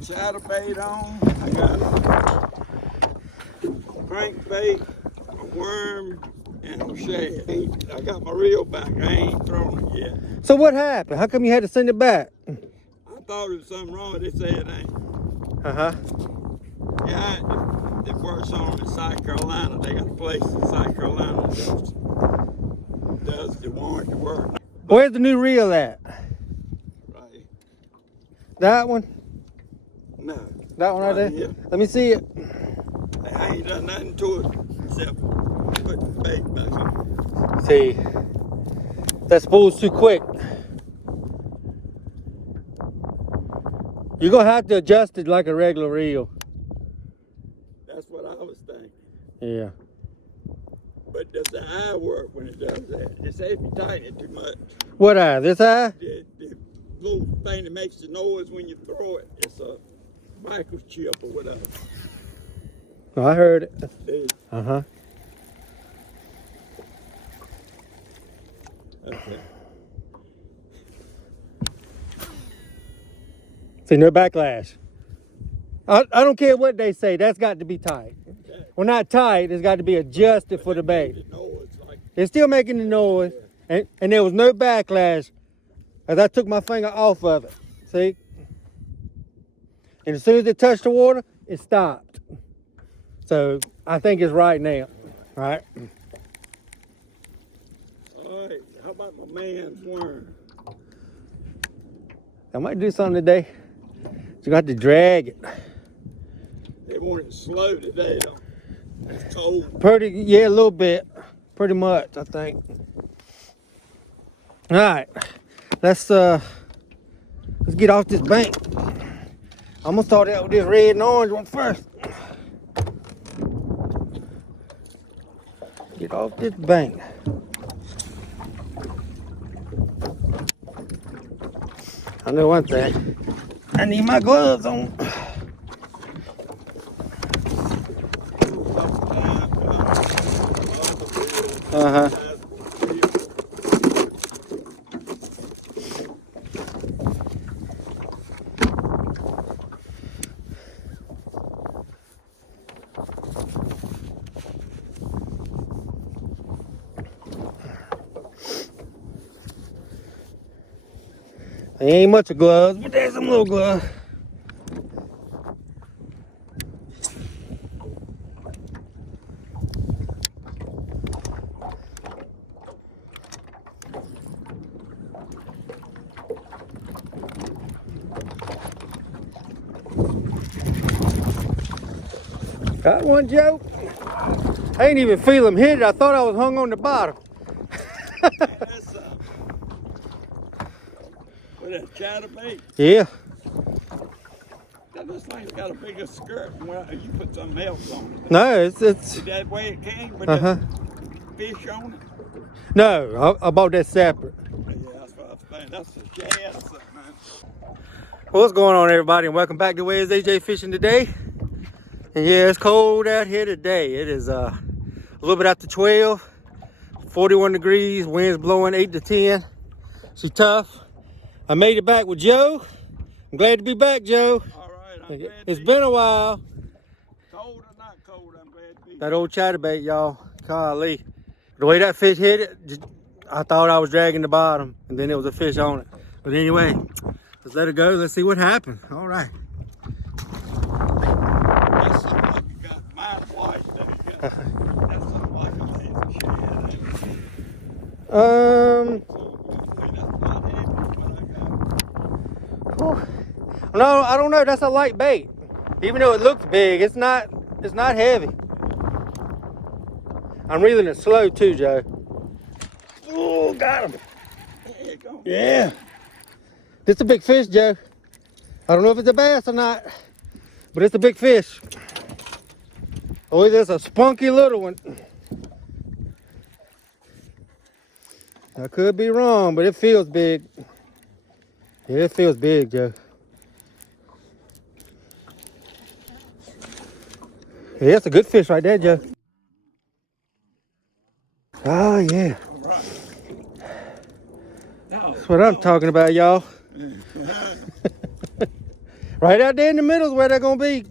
Chatterbait on. I got a crankbait, a worm, and a shad. I got my reel back. I ain't thrown it yet. So what happened? How come you had to send it back? I thought there was something wrong. They say it ain't. Uh-huh. Yeah, they works on in South Carolina. They got a place in South Carolina that does the warranty work. Where's the new reel at? Right. That one? No. That one right there? Here. Let me see it. I ain't done nothing to it except put the bait back on. See, that spool's too quick. You're gonna have to adjust it like a regular reel. That's what I was thinking. Yeah. But does the eye work when it does that? It says if you tighten it too much. What eye? This eye? The little thing that makes the noise when you throw it, it's a microchip or whatever. Oh, I heard it. Uh-huh. Okay. See, no backlash. I don't care what they say. That's got to be tight. Okay. Well, not tight. It's got to be adjusted for the bait. The noise, like, It's still making the noise, and there was no backlash as I took my finger off of it. See? And as soon as it touched the water, it stopped. So I think it's right now. All right. all right, how about my man's worm? I might do something today. You got to drag it. They want it slow today, though. It's cold. Yeah, a little bit. Pretty much, I think. All right, let's get off this bank. I'm gonna start out with this red and orange one first. Get off this bank. I know one thing. I need my gloves on. Uh-huh. There ain't much of gloves, but there's some little gloves. Got one, Joe. I ain't even feel him hit it. I thought I was hung on the bottom. That's what that chatterbait? Yeah. That looks like it's got a bigger skirt. Well, you put something else on it. No, it's Is that way it came with the fish on it? No, I bought that separate. Yeah, that's what I was thinking. That's a shad or something, man. What's going on, everybody, and welcome back to Where's AJ Fishing Today. And yeah, it's cold out here today. It is a little bit after 12, 41 degrees, winds blowing 8 to 10. She's tough. I made it back with Joe. I'm glad to be back, Joe. All right, I'm glad It's been a while. Cold or not cold, I'm glad to be That old chatterbait, y'all. Golly. The way that fish hit it, I thought I was dragging the bottom, and then there was a fish on it. But anyway, let's let it go. Let's see what happened. All right. That's something like you got mine white, though. That's something like a lazy shad. That's not heavy, but I got. No, I don't know. That's a light bait. Even though it looks big, it's not heavy. I'm reeling it slow too, Joe. Oh, got him. There you go. Yeah. This is a big fish, Joe. I don't know if it's a bass or not, but it's a big fish. Oh, there's a spunky little one. I could be wrong, but it feels big. Yeah, it feels big, Joe. Yeah, it's a good fish right there, Joe. Oh, yeah. All right. That's what I'm talking about, y'all. Right out there in the middle is where they're going to be.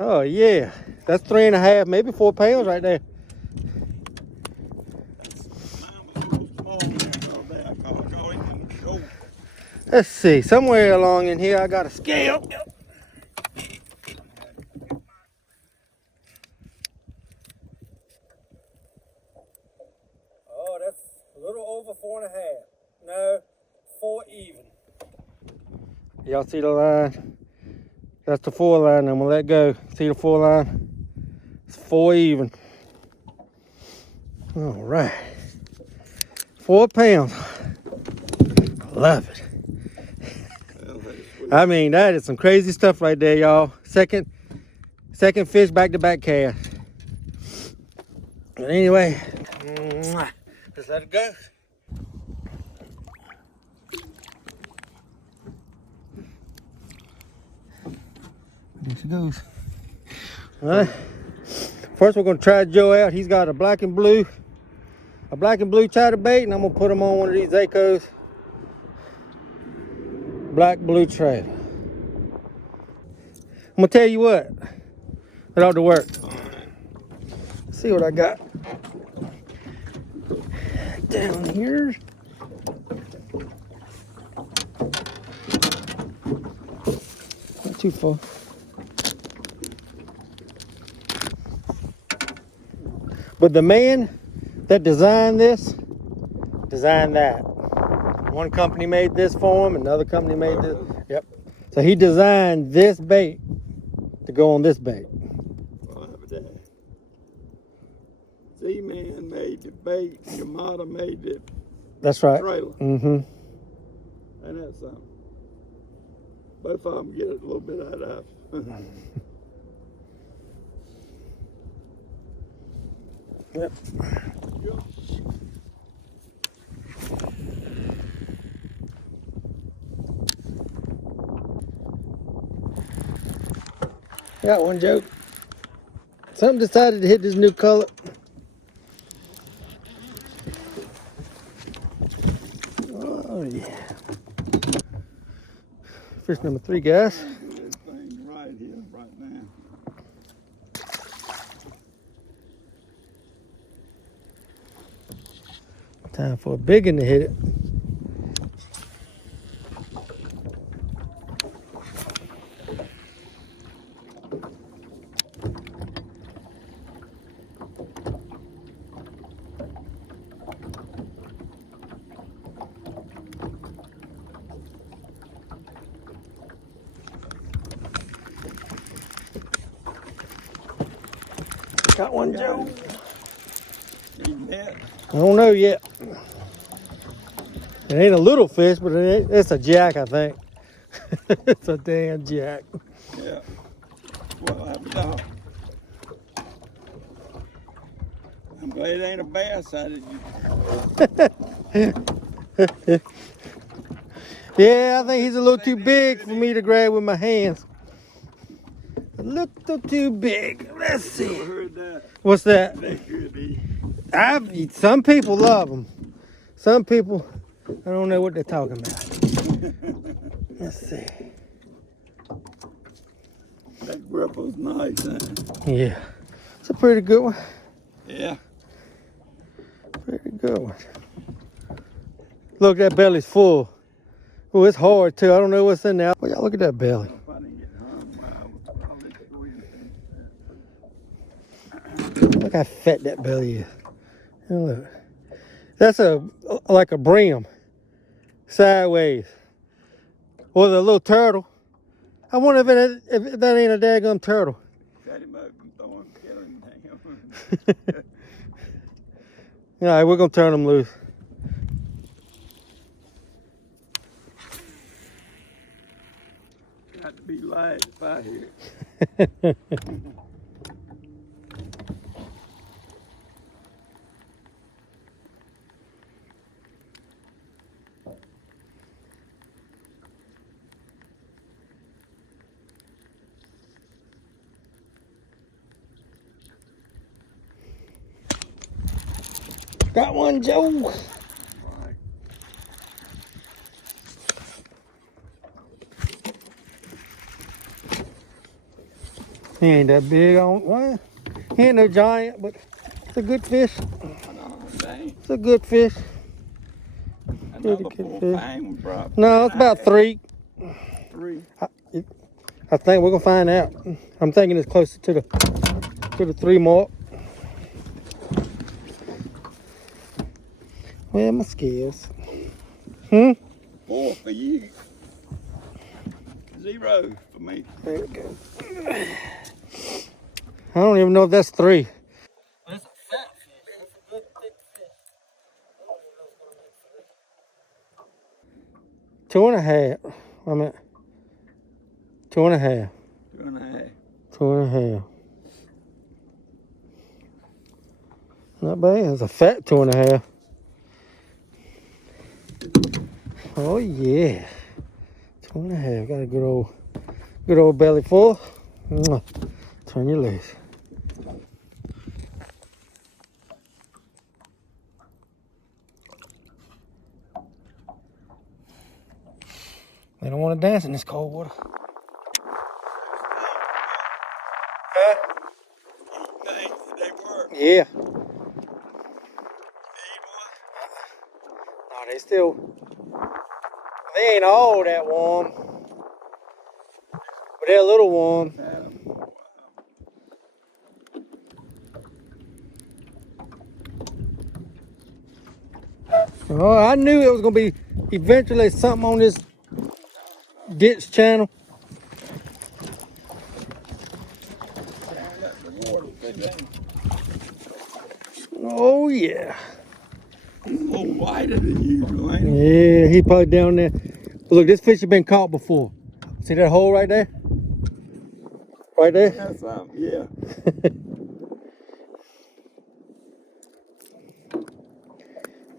Oh, yeah. That's 3.5, maybe 4 pounds right there. Let's see. Somewhere along in here, I got a scale. Oh, that's a little over 4.5. No, 4 even. Y'all see the line? That's the 4 line. I'm gonna let go. See the 4 line? It's 4 even. All right. 4 pounds. Love it. I mean, that is some crazy stuff right there, y'all. Second fish back-to-back cast. But anyway, just let it go. There she goes. All right. First, we're gonna try Joe out. He's got a black and blue chatterbait, and I'm gonna put him on one of these Zacos black blue trail. I'm gonna tell you what, it ought to work. Let's see what I got down here. Not too far. But the man that designed this, designed that. One company made this for him, another company made this. Yep. So he designed this bait to go on this bait. Z-Man made the bait, Yamada made the That's right. trailer. Mm-hmm. And that's something. Both of them get a little bit out of it. Yep. Got one, Joe. Something decided to hit this new color. Oh yeah. Fish number 3, guys. This thing right here, right now. Time for a big one to hit it. Got one, Joe. Net. I don't know yet. It ain't a little fish, but it's a jack, I think. It's a damn jack. Yeah. Well, I'm glad it ain't a bass. Yeah, I think he's a little too big for me to grab with my hands. A little too big. Let's see. Heard that. What's that? They could be. Some people love them. Some people, I don't know what they're talking about. Let's see. That grip was nice, huh? Yeah, it's a pretty good one. Yeah. Pretty good one. Look, that belly's full. Oh, it's hard too. I don't know what's in there. Well, y'all look at that belly. If I didn't get hung, I'll let you go in. Look how fat that belly is. And look, that's like a brim, sideways, or the little turtle. I wonder if that ain't a daggum turtle. Cut him up. throwing killing down. All right, we're gonna turn them loose. Got to be light if I hear it. Got one, Joe. Right. He ain't that big on. Well, he ain't no giant, but it's a good fish. No, dang. It's a good fish. Another good full fish. fang drop. No, it's about 3. 3. I think we're gonna find out. I'm thinking it's closer to the 3 mark. Where my scales? 4 for you. 0 for me. There we go. I don't even know if that's 3. That's a fat fish. That's a good thick fish. I don't even know if it's gonna make 3. 2.5. I mean, 2.5. 2.5. 2.5. Not bad. It's a fat 2.5. Oh yeah. 2.5. Got a good old belly full. Mwah. Turn your loose. They don't want to dance in this cold water. Huh? They work. Yeah. Feed one. No, they ain't all that warm. But they're a little warm. Oh, I knew it was gonna be eventually something on this ditch channel. Let the water fit in. Oh yeah. A little wider than usual, ain't it? Yeah, he probably down there. Look, this fish has been caught before. See that hole right there? Right there? That's something, yeah.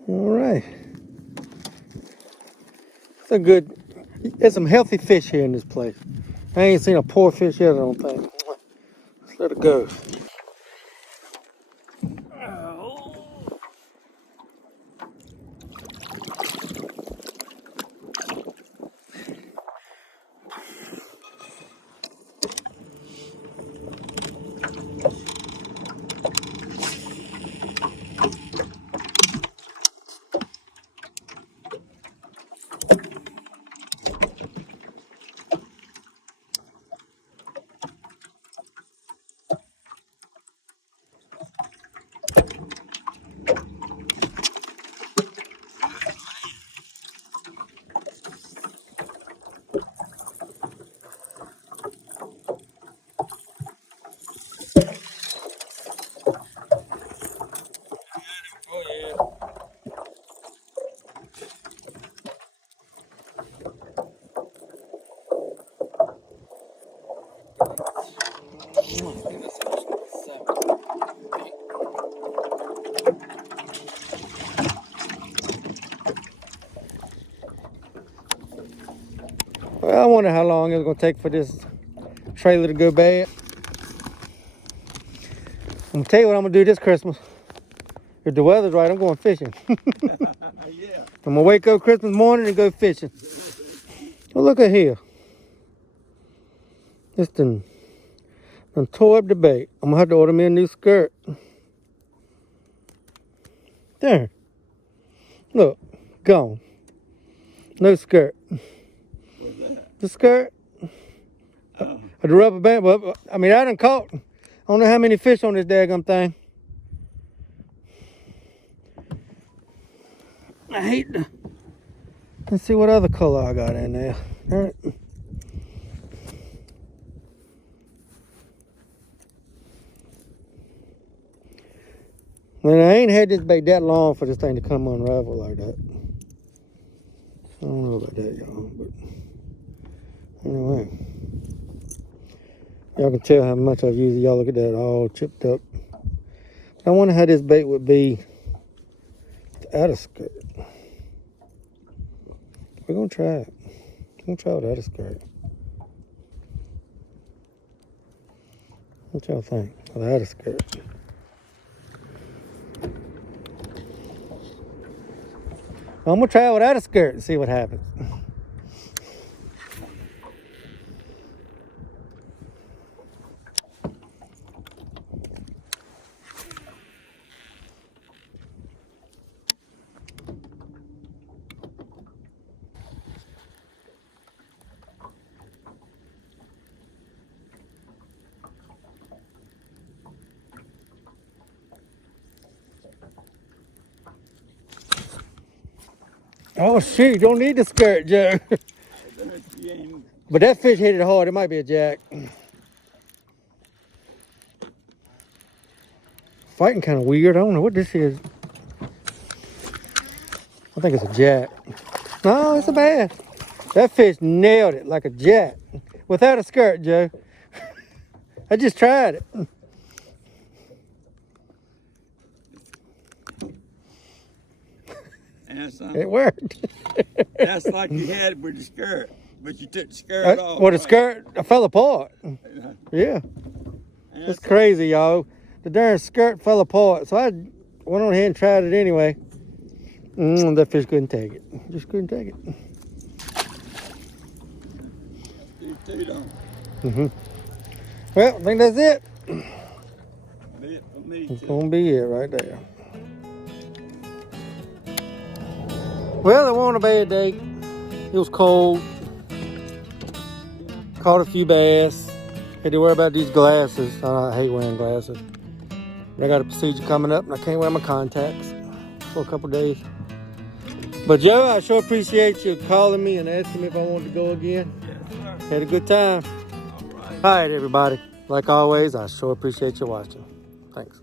All right. There's some healthy fish here in this place. I ain't seen a poor fish yet, I don't think. Let's let it go. Oh yeah. Well, I wonder how long it's gonna take for this trailer to go bad. I'm gonna tell you what I'm gonna do this Christmas. If the weather's right, I'm going fishing. Yeah. I'm gonna wake up Christmas morning and go fishing. Well, look at here. This done tore up the bait. I'm gonna have to order me a new skirt. There. Look, gone. No skirt. What's that? The skirt. Oh. The rubber band. Well, I mean, I done caught, I don't know how many fish on this daggum thing. I hate the, let's see what other color I got in there. All right. Man, I ain't had this bait that long for this thing to come unravel like that. I don't know about that, y'all, but anyway. Y'all can tell how much I've used it. Y'all look at that, all chipped up. I wonder how this bait would be without a skirt. We're gonna try it. We're gonna try without a skirt. What y'all think? Without a skirt. I'm gonna try it without a skirt and see what happens. Oh shoot, you don't need the skirt, Joe. But that fish hit it hard. It might be a jack. Fighting kind of weird. I don't know what this is. I think it's a jack. No, it's a bass. That fish nailed it like a jack. Without a skirt, Joe. I just tried it. It worked. That's like you had it with the skirt, but you took the skirt off. Well, the skirt fell apart. Yeah. It's crazy, y'all. The darn skirt fell apart, so I went on ahead and tried it anyway. That fish couldn't take it. Just couldn't take it. Well, I think that's it. It's gonna be it right there. Well, it wasn't a bad day. It was cold. Caught a few bass. Had to worry about these glasses. I hate wearing glasses. I got a procedure coming up and I can't wear my contacts for a couple days. But Joe, I sure appreciate you calling me and asking me if I wanted to go again. Yes, sir. Had a good time. All right, everybody. Like always, I sure appreciate you watching. Thanks.